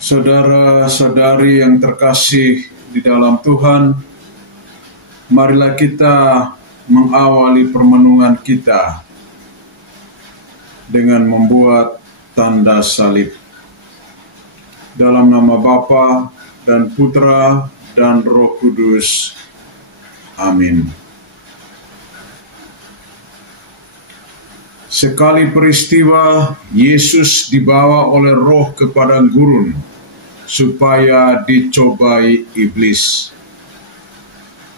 Saudara-saudari yang terkasih di dalam Tuhan, marilah kita mengawali permenungan kita dengan membuat tanda salib. Dalam nama Bapa dan Putra dan Roh Kudus. Amin. Sekali peristiwa, Yesus dibawa oleh Roh ke padang gurun supaya dicobai iblis.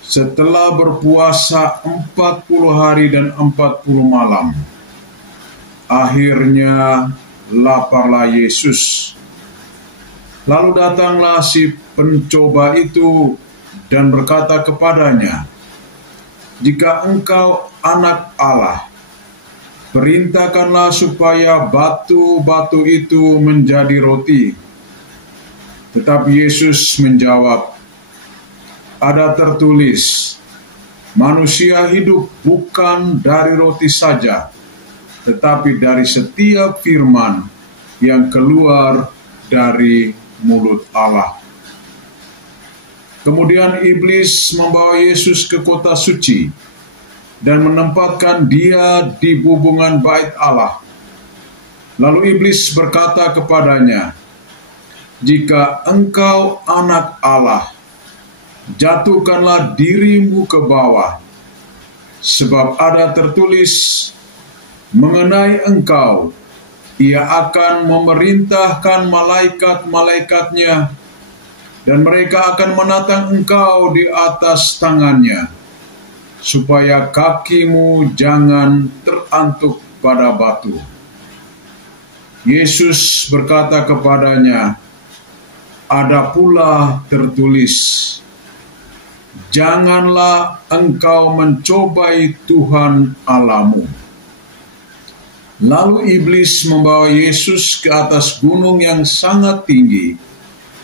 Setelah berpuasa 40 hari dan 40 malam, akhirnya laparlah Yesus. Lalu datanglah si pencoba itu dan berkata kepadanya, "Jika engkau anak Allah, perintahkanlah supaya batu-batu itu menjadi roti." Tetapi Yesus menjawab, "Ada tertulis, manusia hidup bukan dari roti saja, tetapi dari setiap firman yang keluar dari mulut Allah." Kemudian iblis membawa Yesus ke kota suci dan menempatkan dia di bubungan bait Allah. Lalu iblis berkata kepadanya, "Jika engkau anak Allah, jatuhkanlah dirimu ke bawah, sebab ada tertulis, mengenai engkau, ia akan memerintahkan malaikat-malaikatnya, dan mereka akan menatang engkau di atas tangannya, supaya kakimu jangan terantuk pada batu." Yesus berkata kepadanya, "Ada pula tertulis, janganlah engkau mencobai Tuhan Allahmu." Lalu iblis membawa Yesus ke atas gunung yang sangat tinggi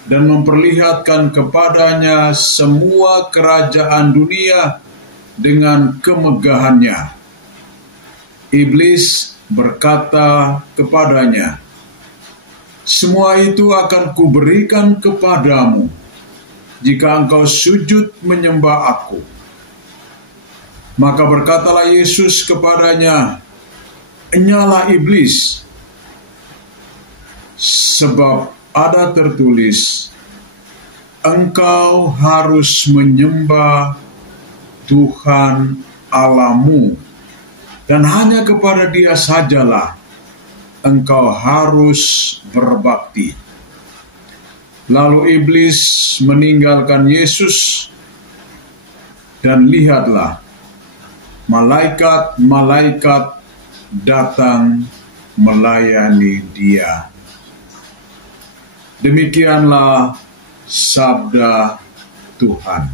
dan memperlihatkan kepadanya semua kerajaan dunia dengan kemegahannya. Iblis berkata kepadanya, "Semua itu akan kuberikan kepadamu jika engkau sujud menyembah aku." Maka berkatalah Yesus kepadanya, "Enyalah iblis, sebab ada tertulis, engkau harus menyembah Tuhan Allahmu, dan hanya kepada Dia sajalah engkau harus berbakti." Lalu iblis meninggalkan Yesus, dan lihatlah, malaikat-malaikat datang melayani Dia. Demikianlah sabda Tuhan.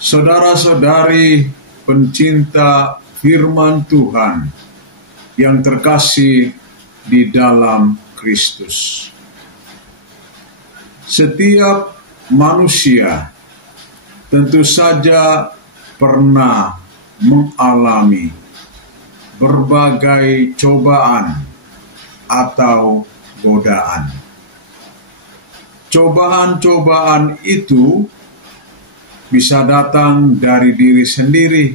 Saudara-saudari pencinta firman Tuhan yang terkasih di dalam Kristus, setiap manusia tentu saja pernah mengalami berbagai cobaan atau godaan. Cobaan-cobaan itu bisa datang dari diri sendiri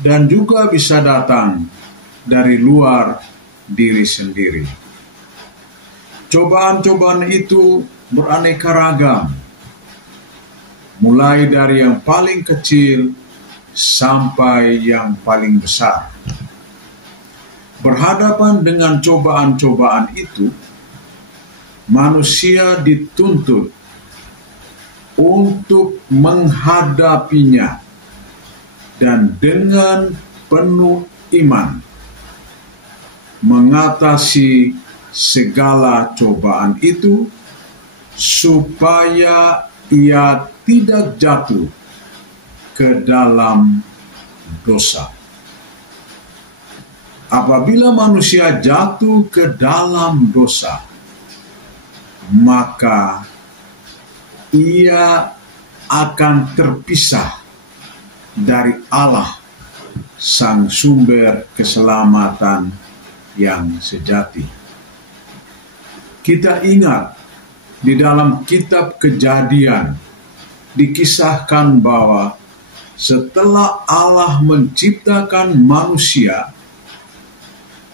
dan juga bisa datang dari luar diri sendiri. Cobaan-cobaan itu beraneka ragam, mulai dari yang paling kecil sampai yang paling besar. Berhadapan dengan cobaan-cobaan itu, manusia dituntut untuk menghadapinya dan dengan penuh iman mengatasi segala cobaan itu, supaya ia tidak jatuh ke dalam dosa. Apabila manusia jatuh ke dalam dosa, maka ia akan terpisah dari Allah, sang sumber keselamatan yang sejati. Kita ingat di dalam kitab Kejadian dikisahkan bahwa setelah Allah menciptakan manusia,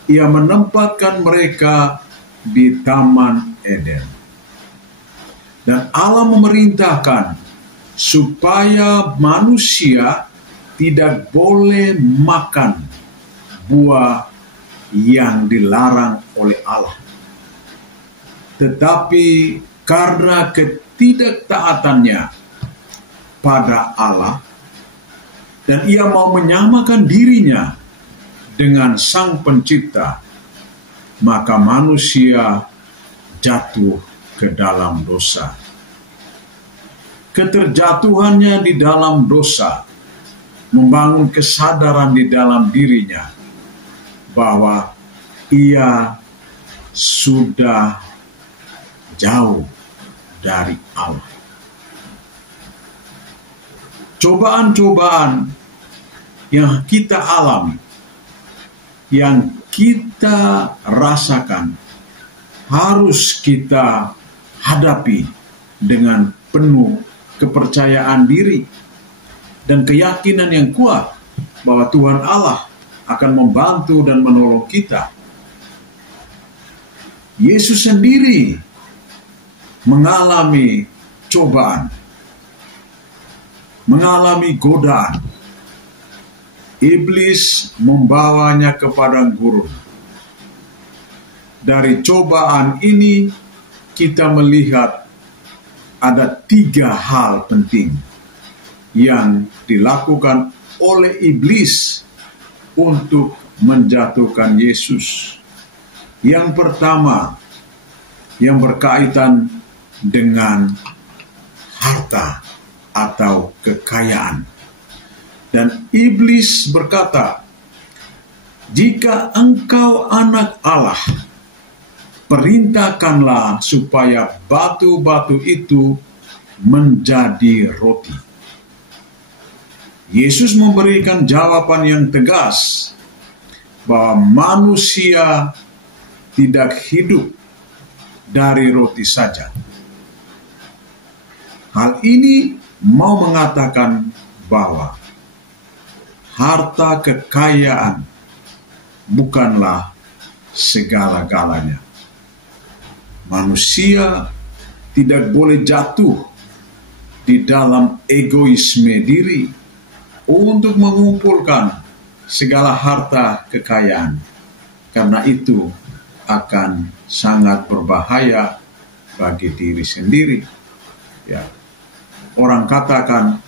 Ia menempatkan mereka di Taman Eden. Dan Allah memerintahkan supaya manusia tidak boleh makan buah yang dilarang oleh Allah. Tetapi karena ketidaktaatannya pada Allah, dan ia mau menyamakan dirinya dengan Sang Pencipta, maka manusia jatuh ke dalam dosa. Keterjatuhannya di dalam dosa membangun kesadaran di dalam dirinya bahwa ia sudah jauh dari Allah. Cobaan-cobaan yang kita alami, yang kita rasakan, harus kita hadapi dengan penuh kepercayaan diri dan keyakinan yang kuat bahwa Tuhan Allah akan membantu dan menolong kita. Yesus sendiri mengalami cobaan, mengalami godaan. Iblis membawanya ke padang gurun. Dari cobaan ini kita melihat ada 3 hal penting yang dilakukan oleh iblis untuk menjatuhkan Yesus. Yang pertama, yang berkaitan dengan harta atau kekayaan. Dan iblis berkata, "Jika engkau anak Allah, perintahkanlah supaya batu-batu itu menjadi roti." Yesus memberikan jawaban yang tegas bahwa manusia tidak hidup dari roti saja. Hal ini mau mengatakan bahwa harta kekayaan bukanlah segala-galanya. Manusia tidak boleh jatuh di dalam egoisme diri untuk mengumpulkan segala harta kekayaan, karena itu akan sangat berbahaya bagi diri sendiri. Ya. Orang katakan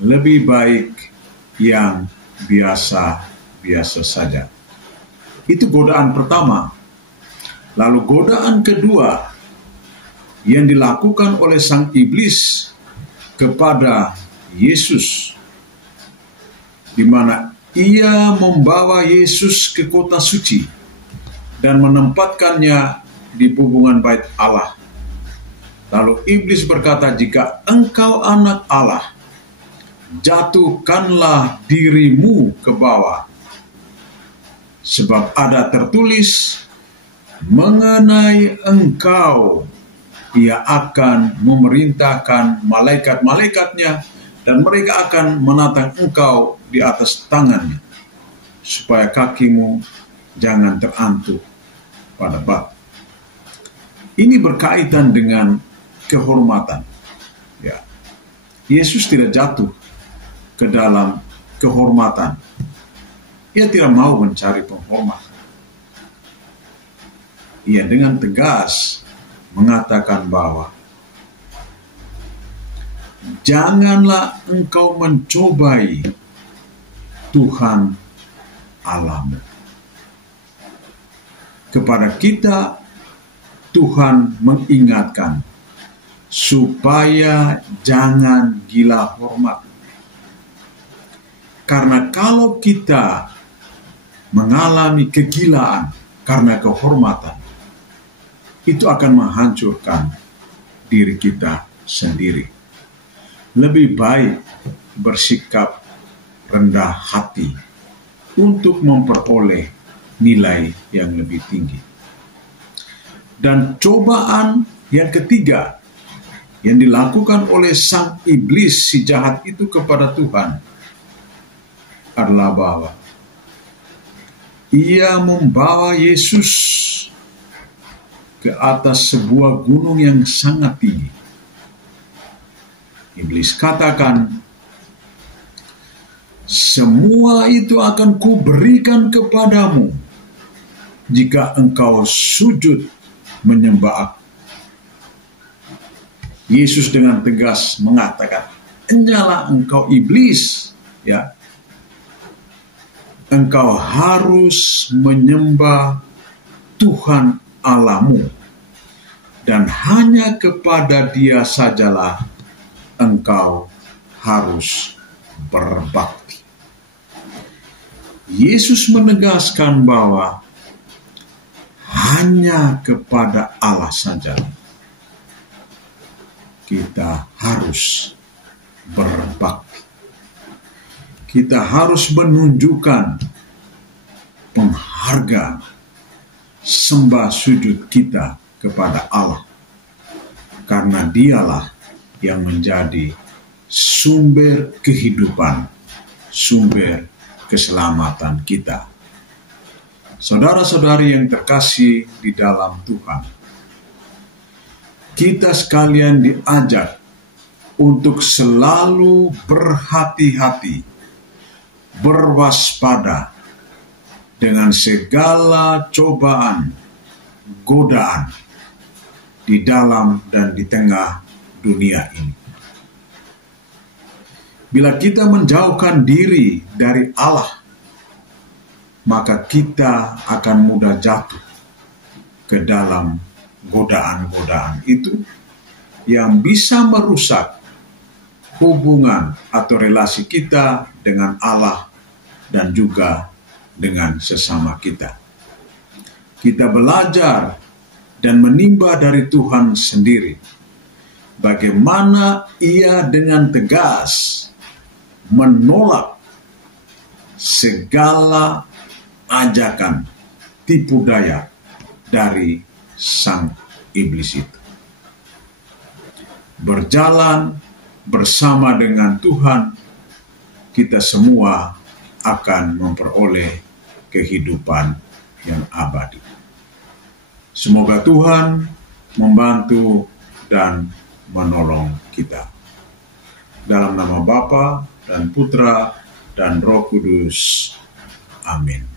lebih baik yang biasa-biasa saja. Itu godaan pertama. Lalu godaan kedua yang dilakukan oleh sang iblis kepada Yesus, di mana ia membawa Yesus ke kota suci dan menempatkannya di hubungan bait Allah. Lalu iblis berkata, "Jika engkau anak Allah, jatuhkanlah dirimu ke bawah. Sebab ada tertulis mengenai engkau, Ia akan memerintahkan malaikat-malaikatnya, dan mereka akan menatang engkau di atas tangannya, supaya kakimu jangan terantuk pada batu." Ini berkaitan dengan kehormatan. Ya. Yesus tidak jatuh ke dalam kehormatan. Ia tidak mau mencari penghormatan. Ia dengan tegas mengatakan bahwa janganlah engkau mencobai Tuhan Allahmu. Kepada kita, Tuhan mengingatkan supaya jangan gila hormat. Karena kalau kita mengalami kegilaan karena kehormatan, itu akan menghancurkan diri kita sendiri. Lebih baik bersikap rendah hati untuk memperoleh nilai yang lebih tinggi. Dan cobaan yang ketiga yang dilakukan oleh sang iblis si jahat itu kepada Tuhan adalah bahwa ia membawa Yesus ke atas sebuah gunung yang sangat tinggi. Iblis katakan, semua itu akan kuberikan kepadamu jika engkau sujud menyembah aku. Yesus dengan tegas mengatakan, enyalah engkau iblis, ya. Engkau harus menyembah Tuhan Allahmu, dan hanya kepada Dia sajalah engkau harus berbakti. Yesus menegaskan bahwa hanya kepada Allah saja kita harus berbakti. Kita harus menunjukkan penghargaan, sembah sujud kita kepada Allah, karena Dialah yang menjadi sumber kehidupan, sumber keselamatan kita. Saudara-saudari yang terkasih di dalam Tuhan, kita sekalian diajak untuk selalu berhati-hati, berwaspada dengan segala cobaan, godaan di dalam dan di tengah dunia ini. Bila kita menjauhkan diri dari Allah, maka kita akan mudah jatuh ke dalam godaan-godaan itu yang bisa merusak hubungan atau relasi kita dengan Allah dan juga dengan sesama kita. Kita belajar dan menimba dari Tuhan sendiri bagaimana Ia dengan tegas menolak segala ajakan tipu daya dari sang iblis itu. Berjalan bersama dengan Tuhan, kita semua akan memperoleh kehidupan yang abadi. Semoga Tuhan membantu dan menolong kita. Dalam nama Bapa dan Putra dan Roh Kudus. Amin.